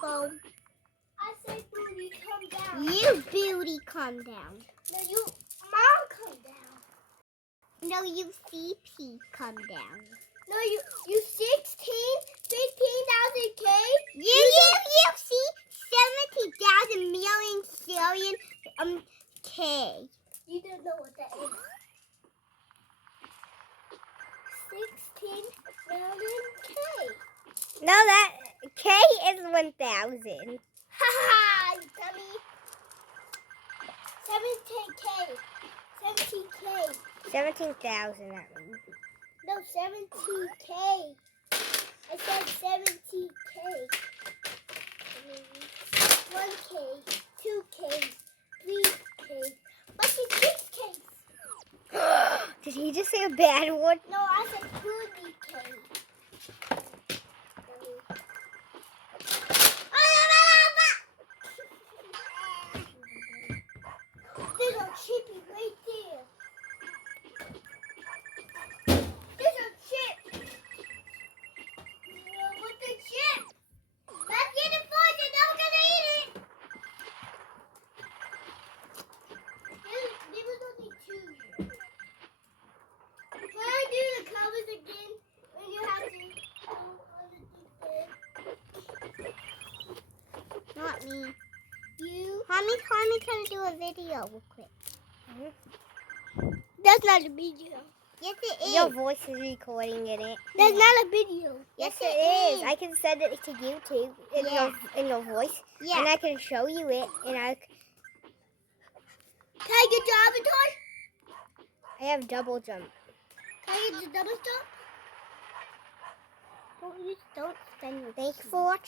phone. I said booty, come down. You beauty, calm down. No, you, mom, come down. No, you CP, calm down. No, you 16,000 K. You see 70,000 million zillion K. You don't know what that is. 16 million K. No, that K is 1,000. Ha you dummy. 17K. 17K. 17,000, that means. No, 17K. I said 70K. 1K, 2K, 3K. What's the 6K? Did he just say a bad word? No, I said 2K. There's a chippy right there. There's a chip. What's the chip? Let's get it first and I'm gonna eat it. There was only two. Can I do the covers again? When you have to Not me. you. Mommy, can do a video real quick. That's not a video. Yes, it is. Your voice is recording in it. That's not a video. Yes, it is. I can send it to YouTube in your voice, Yeah. and I can show you it. And Can I get your avatar? I have double jump. Can I get the double jump? Don't spend. Thanks for watching.